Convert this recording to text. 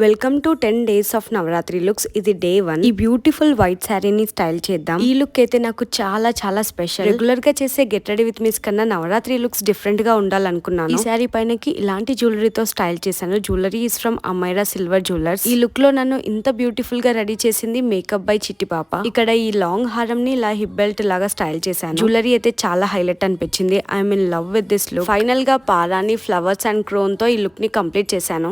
Welcome to 10 days of Navratri looks. ఇది day 1. ఈ beautiful white శారీని స్టైల్ చేద్దాం. ఈ లుక్ అయితే నాకు చాలా చాలా స్పెషల్. రెగ్యులర్ గా చేసే గెట్ రెడీ విత్ మిస్ కన్నా నవరాత్రి లుక్స్ డిఫరెంట్ గా ఉండాలనుకున్నాను. ఈ శారీ పైనకి ఇలాంటి జ్యువెలరీతో స్టైల్ చేశాను. Jewellery is from Amaira silver jewellers. ఈ లుక్ లో నన్ను ఇంత బ్యూటిఫుల్ గా రెడీ చేసింది మేకప్ బై చిట్టి పాప. ఇక్కడ ఈ లాంగ్ హారం ని ఇలా హిప్ బెల్ట్ లాగా స్టైల్ చేశాను. జ్యువెలరీ అయితే చాలా హైలైట్ అనిపించింది. I'm in love with this look. Final గా పారాని ఫ్లవర్స్ అండ్ క్రోన్ తో ఈ లుక్ ని కంప్లీట్ చేశాను.